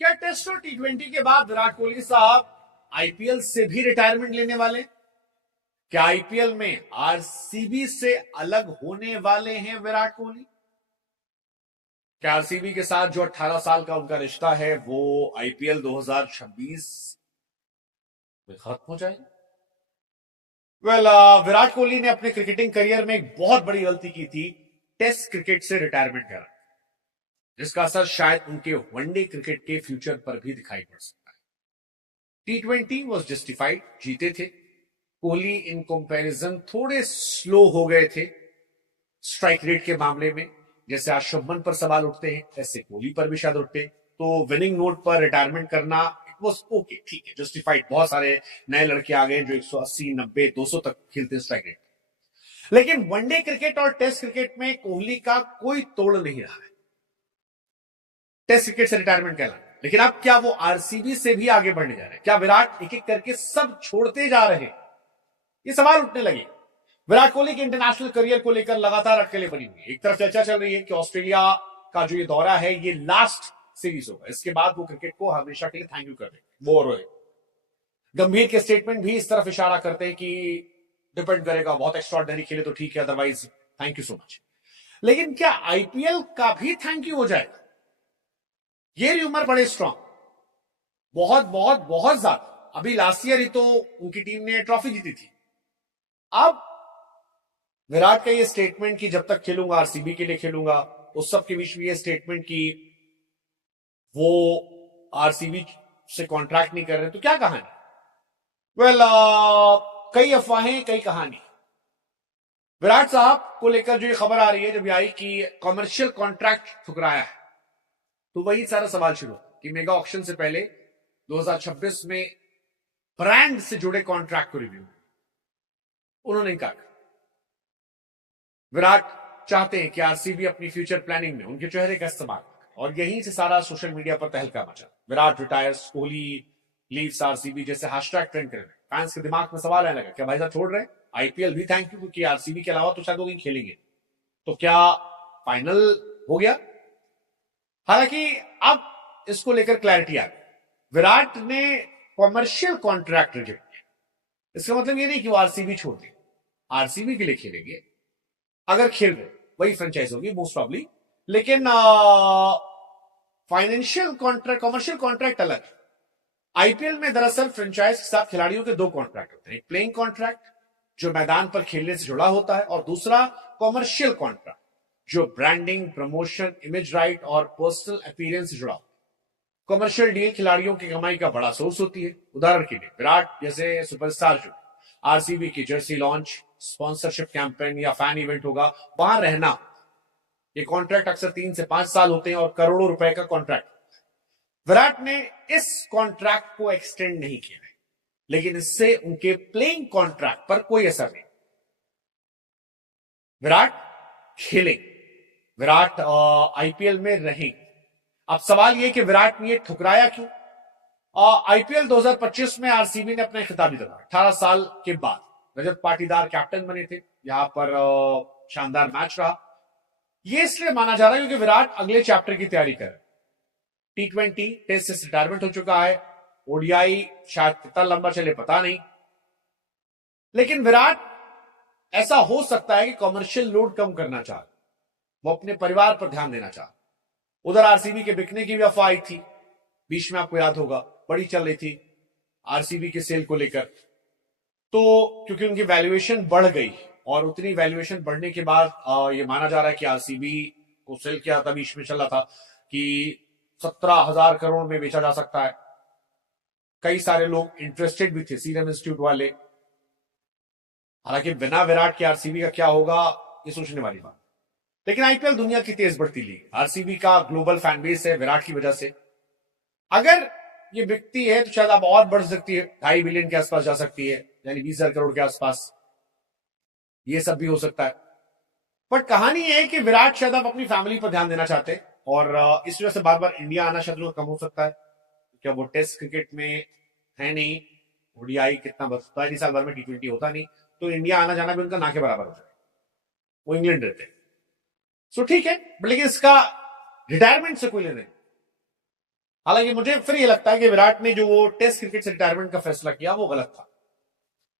क्या टेस्ट और टी20 के बाद विराट कोहली साहब आईपीएल से भी रिटायरमेंट लेने वाले? क्या आईपीएल में आरसीबी से अलग होने वाले हैं विराट कोहली? क्या आरसीबी के साथ जो 18 साल का उनका रिश्ता है वो आईपीएल 2026 में खत्म हो जाएगा? विराट कोहली ने अपने क्रिकेटिंग करियर में एक बहुत बड़ी गलती की थी, टेस्ट क्रिकेट से रिटायरमेंट करा, जिसका असर शायद उनके वनडे क्रिकेट के फ्यूचर पर भी दिखाई पड़ सकता है। टी20 वॉज जस्टिफाइड, जीते थे। कोहली इन कंपैरिजन थोड़े स्लो हो गए थे स्ट्राइक रेट के मामले में। जैसे आज शुभमन पर सवाल उठते हैं, ऐसे कोहली पर भी शायद उठते। तो विनिंग नोट पर रिटायरमेंट करना इट वाज ओके, ठीक है, जस्टिफाइड। बहुत सारे नए लड़के आ गए जो 180, 90, 200 तक खेलते हैं स्ट्राइक रेट। लेकिन वनडे क्रिकेट और टेस्ट क्रिकेट में कोहली का कोई तोड़ नहीं रहा है टेस्ट क्रिकेट से रिटायरमेंट कहलाना। लेकिन अब क्या वो आरसीबी से भी आगे बढ़ने जा रहे हैं? क्या विराट एक एक करके सब छोड़ते जा रहे हैं? ये सवाल उठने लगे। विराट कोहली के इंटरनेशनल करियर को लेकर लगातार अटकलें बनी हुई है। एक तरफ चर्चा चल रही है कि ऑस्ट्रेलिया का जो ये दौरा है ये लास्ट सीरीज होगा, इसके बाद वो क्रिकेट को हमेशा के लिए थैंक यू कर देंगे, वो रोए। गंभीर के स्टेटमेंट भी इस तरफ इशारा करते हैं कि डिपेंड करेगा, बहुत एक्स्ट्राऑर्डिनरी खेले तो ठीक है, otherwise thank you so much. लेकिन क्या आईपीएल का भी थैंक यू हो जाएगा? ये र्यूमर बड़े स्ट्रांग, बहुत बहुत बहुत ज्यादा। अभी लास्ट ईयर ही तो उनकी टीम ने ट्रॉफी जीती थी। अब विराट का ये स्टेटमेंट कि जब तक खेलूंगा आरसीबी के लिए खेलूंगा, उस सब के बीच में ये स्टेटमेंट कि वो आरसीबी से कॉन्ट्रैक्ट नहीं कर रहे, तो क्या कहानी? कई अफवाहें, कई कहानी। विराट साहब को लेकर जो ये खबर आ रही है, जब ये आई कि कॉमर्शियल कॉन्ट्रैक्ट ठुकराया है, तो वही सारा सवाल शुरू कि मेगा ऑक्शन से पहले 2026 में ब्रांड से जुड़े कॉन्ट्रैक्ट को रिव्यू उन्होंने कहा। विराट चाहते हैं कि आरसीबी अपनी फ्यूचर प्लानिंग में उनके चेहरे का इस्तेमाल, और यहीं से सारा सोशल मीडिया पर तहलका मचा। Virat retires, Kohli leaves RCB जैसे हैशटैग ट्रेंड कर रहे हैं। फैंस के दिमाग में सवाल आने लगा, क्या भाई साहब छोड़ रहे हैं? आईपीएल भी थैंक यू, क्योंकि आरसीबी के अलावा तो शायद वो कहीं खेलेंगे। तो क्या फाइनल हो गया? हालांकि अब इसको लेकर क्लैरिटी आ गई। विराट ने कॉमर्शियल कॉन्ट्रैक्ट रिजेक्ट किया। इसका मतलब ये नहीं कि वो आरसीबी छोड़ दे, आरसीबी के लिए खेलेंगे। अगर खेल रहे वही फ्रेंचाइज होगी मोस्ट प्रॉब्ली, लेकिन फाइनेंशियल कॉन्ट्रैक्ट, कॉमर्शियल कॉन्ट्रैक्ट अलग। आईपीएल में दरअसल फ्रेंचाइज के साथ खिलाड़ियों के दो कॉन्ट्रैक्ट होते हैं, एक प्लेइंग कॉन्ट्रैक्ट जो मैदान पर खेलने से जुड़ा होता है, और दूसरा कॉमर्शियल कॉन्ट्रैक्ट जो ब्रांडिंग, प्रमोशन, इमेज राइट और पर्सनल अपीयरेंस से जुड़ा होता है। कमर्शियल डील खिलाड़ियों की कमाई का बड़ा सोर्स होती है। उदाहरण के लिए विराट जैसे सुपरस्टार जो आरसीबी की जर्सी लॉन्च, स्पॉन्सरशिप कैंपेन या फैन इवेंट होगा, वहां रहना, ये कॉन्ट्रैक्ट अक्सर 3 से 5 साल होते हैं और करोड़ों रुपए का कॉन्ट्रैक्ट। विराट ने इस कॉन्ट्रैक्ट को एक्सटेंड नहीं किया है, लेकिन इससे उनके प्लेइंग कॉन्ट्रैक्ट पर कोई असर नहीं। विराट खेलेंगे, विराट आईपीएल में रहेंगे। अब सवाल यह कि विराट ने ठुकराया क्यों? आईपीएल 2025 में आरसीबी ने अपना खिताब जीता था 18 साल के बाद। रजत पाटीदार कैप्टन बने थे, यहां पर शानदार मैच रहा। ये इसलिए माना जा रहा है क्योंकि विराट अगले चैप्टर की तैयारी कर रहे। टी20 टेस्ट से रिटायरमेंट हो चुका है, ओडीआई शायद कितना लंबा चले पता नहीं, लेकिन विराट ऐसा हो सकता है कि कॉमर्शियल लोड कम करना चाह, वो अपने परिवार पर ध्यान देना चाह। उधर आरसीबी के बिकने की भी अफवाह आई थी बीच में, आपको याद होगा, बड़ी चल रही थी आरसीबी के सेल को लेकर। तो क्योंकि उनकी वैल्यूएशन बढ़ गई, और उतनी वैल्यूएशन बढ़ने के बाद ये माना जा रहा है कि आरसीबी को सेल किया था, बीच में चल रहा था कि 17,000 करोड़ में बेचा जा सकता है। कई सारे लोग इंटरेस्टेड भी थे, सीरम इंस्टीट्यूट वाले। हालांकि बिना विराट के आरसीबी का क्या होगा, ये सोचने वाली बात। लेकिन आईपीएल दुनिया की तेज बढ़ती लीग, आरसीबी का ग्लोबल फैन बेस है विराट की वजह से। अगर ये बिकती है तो शायद अब और बढ़ सकती है, 2.5 बिलियन के आसपास जा सकती है, यानी 20,000 करोड़ के आसपास। ये सब भी हो सकता है। बट कहानी यह है कि विराट शायद अब अपनी फैमिली पर ध्यान देना चाहते हैं, और इस वजह से बार बार इंडिया आना शायद कम हो सकता है। क्या वो टेस्ट क्रिकेट में है नहीं, ओडीआई कितना बचता है, साल भर में टी20 होता नहीं, तो इंडिया आना जाना भी उनका ना के बराबर हो जाए। वो इंग्लैंड रहते हैं, सो ठीक है, लेकिन इसका रिटायरमेंट से कोई लेने। हालांकि मुझे फिर ये लगता है कि विराट ने जो वो टेस्ट क्रिकेट से रिटायरमेंट का फैसला किया वो गलत था।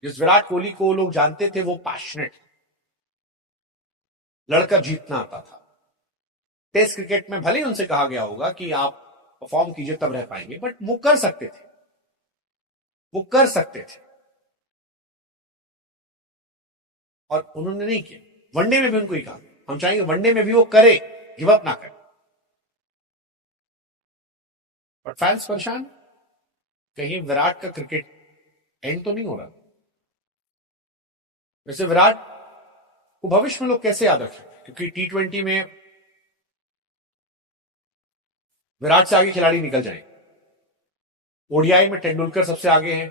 जिस विराट कोहली को लोग जानते थे वो पैशनेट, लड़कर जीतना आता था। टेस्ट क्रिकेट में भले ही उनसे कहा गया होगा कि आप परफॉर्म कीजिए तब रह पाएंगे, बट वो कर सकते थे, वो कर सकते थे और उन्होंने नहीं किया। वनडे में भी उनको ही कहा, हम चाहेंगे वनडे में भी वो करे, गिव अप ना करे। बट फैंस परेशान, कहीं विराट का क्रिकेट एंड तो नहीं हो रहा। वैसे विराट को भविष्य में लोग कैसे याद रखेंगे, क्योंकि T20 में विराट से आगे खिलाड़ी निकल जाएंगे। ओडीआई में तेंदुलकर सबसे आगे हैं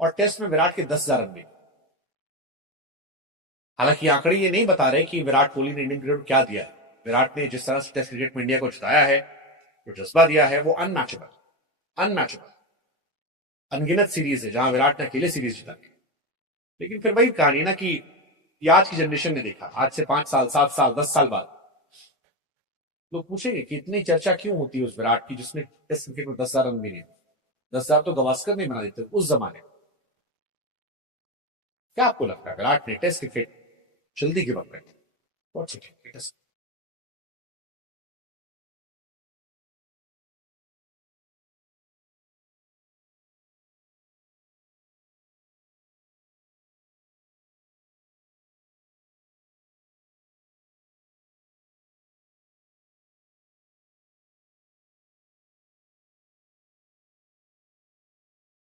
और टेस्ट में विराट के 10,000 रन भी। हालांकि आंकड़े ये नहीं बता रहे कि विराट कोहली ने इंडियन क्रिकेट को क्या दिया है। विराट ने जिस तरह से टेस्ट क्रिकेट में इंडिया को जिताया है, जो जज्बा दिया है, वो अनमैचेबल अनगिनत सीरीज है जहां विराट ने अकेले सीरीज जिता दी। लेकिन फिर वही कहानी ना कि आज की जनरेशन ने देखा, आज से 5 साल 7 साल 10 साल बाद लोग पूछेंगे कि इतनी चर्चा क्यों होती है उस विराट की जिसने टेस्ट क्रिकेट में 10,000 रन भी नहीं, 10,000 तो गवास्कर नहीं बना देते उस जमाने में। क्या आपको लगता है विराट ने टेस्ट क्रिकेट जल्दी गिव अप कर दिया?